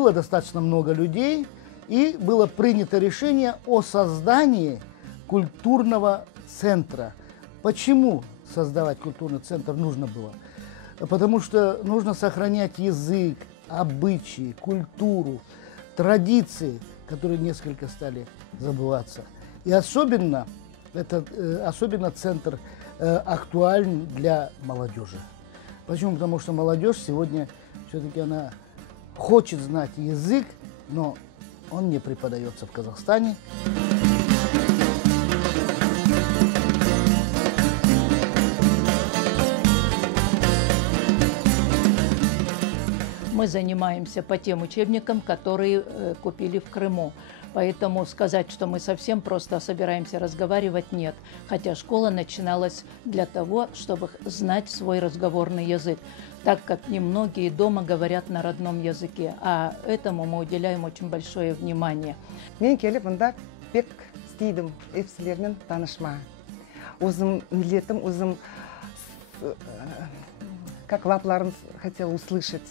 было достаточно много людей, и было принято решение о создании культурного центра. Почему создавать культурный центр нужно было? Потому что нужно сохранять язык, обычаи, культуру, традиции, которые несколько стали забываться. И особенно центр актуален для молодежи. Почему? Потому что молодежь сегодня все-таки она хочет знать язык, но он не преподается в Казахстане. Мы занимаемся по тем учебникам, которые купили в Крыму. Поэтому сказать, что мы совсем просто собираемся разговаривать, нет. Хотя школа начиналась для того, чтобы знать свой разговорный язык, так как немногие дома говорят на родном языке. А этому мы уделяем очень большое внимание. Мен келіп мұнда пек істейдім, эпсілермен танышма. Өзім милетім, өзім как лапларын хотела услышать.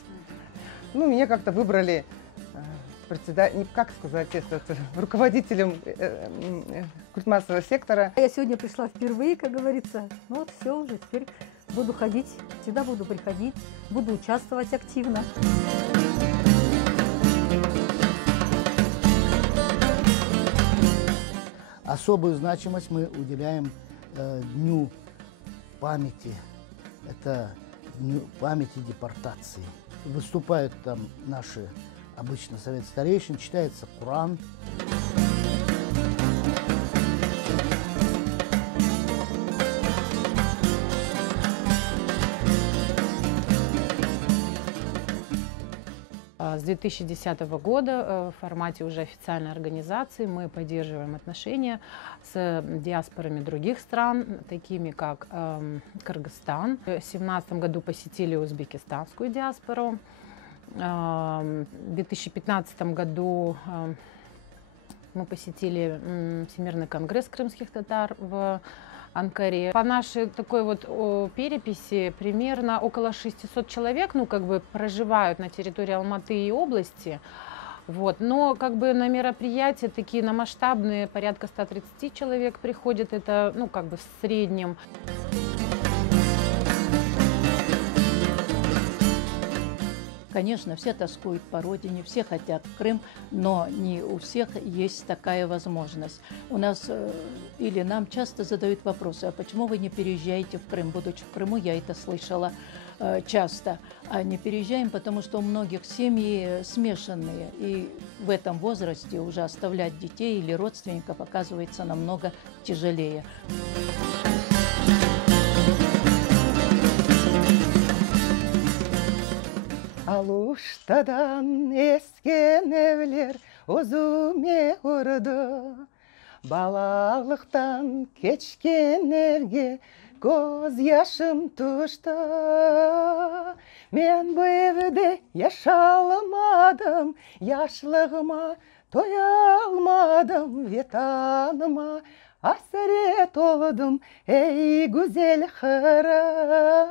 Ну, меня как-то выбрали руководителем культмассового сектора. Я сегодня пришла впервые, как говорится. Ну вот все уже, теперь буду ходить, всегда буду приходить, буду участвовать активно. Особую значимость мы уделяем Дню памяти. Это Дню памяти депортации. Выступают там наши обычно совет старейшин, читается Коран. С 2010 года в формате уже официальной организации мы поддерживаем отношения с диаспорами других стран, такими как Кыргызстан. В 2017 году посетили узбекистанскую диаспору. В 2015 году мы посетили Всемирный конгресс крымских татар в Анкаре. По нашей такой вот переписи примерно около 600 человек, ну, как бы проживают на территории Алматы и области. Вот. Но как бы на мероприятия такие, на масштабные, порядка 130 человек приходят, это, ну, как бы в среднем. Конечно, все тоскуют по родине, все хотят в Крым, но не у всех есть такая возможность. У нас или нам часто задают вопросы, а почему вы не переезжаете в Крым? Будучи в Крыму, я это слышала часто. А не переезжаем, потому что у многих семьи смешанные, и в этом возрасте уже оставлять детей или родственников оказывается намного тяжелее. Алуштадан ескен evler өзіме ұрды. Балалықтан кечкенерге көз яшым тұшты. Мен бұл evde yaşalamadım, yaşlığıma toyalmadım, ветаныма hasret oldum, ey güzel Kırım.